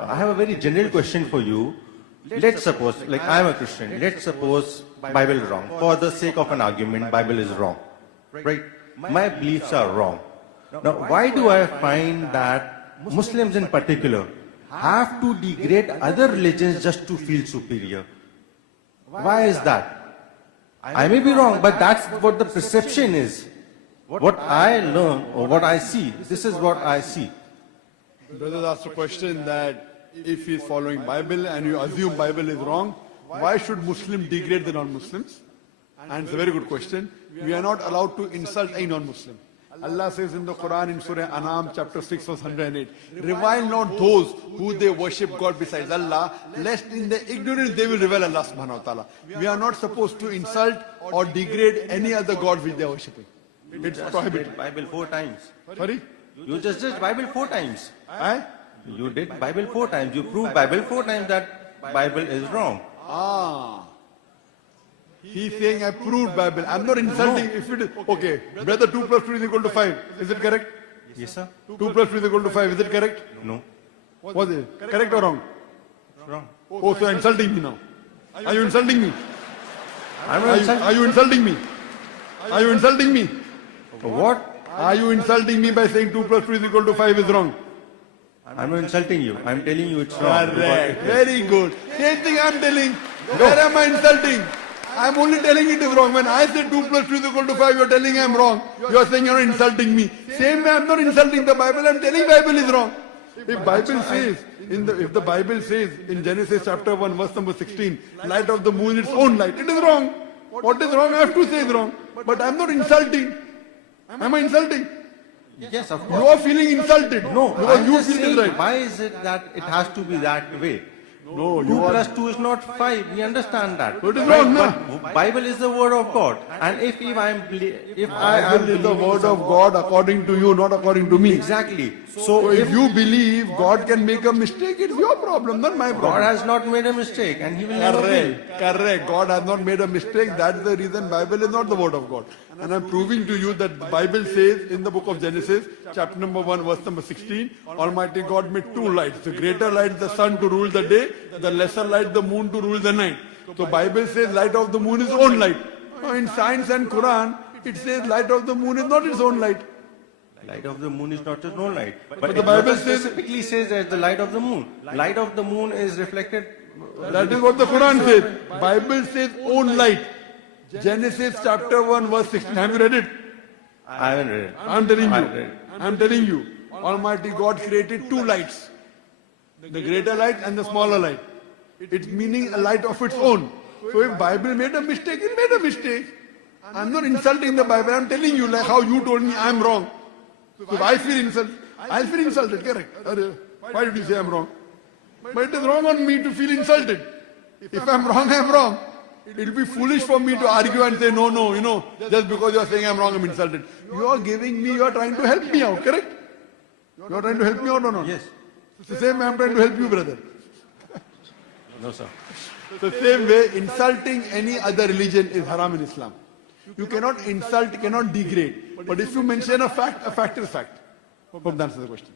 I have a very general question for you. Let's suppose, like I am a Christian, let's suppose Bible is wrong. For the sake of an argument, Bible is wrong. Right? My beliefs are wrong. Now, why do I find that Muslims in particular have to degrade other religions just to feel superior? Why is that? I may be wrong, but that's what the perception is. What I learn or what I see, this is what I see. Brother asked a question that if he is following Bible and you assume Bible is wrong, why should Muslim degrade the non-Muslims? And it's a very good question. We are not allowed to insult a non-Muslim. Allah says in the Quran in Surah An'am chapter 6 verse 108, revile not those who they worship God besides Allah, lest in their ignorance they will revile Allah subhanahu wa ta'ala. We are not supposed to insult or degrade any other God which they are worshipping. It's prohibited. Bible 4 times. Sorry? You just did Bible 4 times. Eh? You did Bible 4 times. You proved Bible 4 times that Bible is wrong. Ah. He's saying I proved Bible. I'm not insulting. If it is okay, brother, 2 plus 2 is equal to 5. Is it correct? Yes, sir. 2 plus 2 is equal to 5. Is it correct? No. Was it correct or wrong? Wrong. Oh, so you're insulting me now. Are you insulting me? I'm Are not you, insulting. are you insulting me? Are you insulting me? What? Are you insulting me by saying 2 plus 2 is equal to 5 is wrong? I'm not insulting you. I'm telling you it's wrong. Correct. Very good. Same thing I'm telling. Where am I insulting? I'm only telling it is wrong. When I say 2 plus 2 is equal to 5, you're telling I'm wrong. You're saying you're not insulting me. Same way I'm not insulting the Bible. I'm telling Bible is wrong. If Bible says, if the Bible says in Genesis chapter 1 verse number 16, light of the moon is its own light, it is wrong. What is wrong I have to say is wrong. But I'm not insulting. Am I insulting? Yes, of You course. are feeling insulted. No, because I'm you just feel it saying, is right. why is it that it has to be that way? No, 2 plus 2 is not 5. We understand that. It is wrong, no? But Bible is the word of God. And if I am Bible is the believing word of God according to you, not according to me. exactly. So So if you believe God can make a mistake, it's your problem, not my God problem. has not made a mistake and He will never will. Correct, correct. God has not made a mistake. That's the reason Bible is not the word of God. And I'm proving to you that the Bible says in the book of Genesis, chapter number 1, verse number 16, Almighty God made 2 lights. The greater light, the sun to rule the day, the lesser light, the moon to rule the night. So Bible says light of the moon is own light. Now in science and Quran, it says light of the moon is not its own light. Light of the moon is not its own light. But it the Bible never says- specifically says that the light of the moon. Light of the moon is reflected. That is what the Quran says. Bible says own light. Genesis chapter 1 verse 16. Have you read it? I haven't read it. I'm telling I read you. it. I'm telling you. Almighty God created 2 lights. The greater light and the smaller light. It's meaning a light of its own. So if Bible made a mistake, it made a mistake. I'm not insulting the Bible. I'm telling you like how you told me I'm wrong. So if I feel insulted, I'll feel insulted, correct? Why did you say I'm wrong? But it is wrong on me to feel insulted. If I'm wrong, I'm wrong. It will be foolish for me to argue and say, no, just because you are saying I'm wrong, I'm insulted. You are giving me, you are trying to help me out, correct? You are trying to help me out or not? Yes. It's the same way I'm trying to help you, brother. No, sir. The same way, insulting any other religion is haram in Islam. You cannot insult, cannot degrade. But if you mention a fact is fact. Hope that answers the question.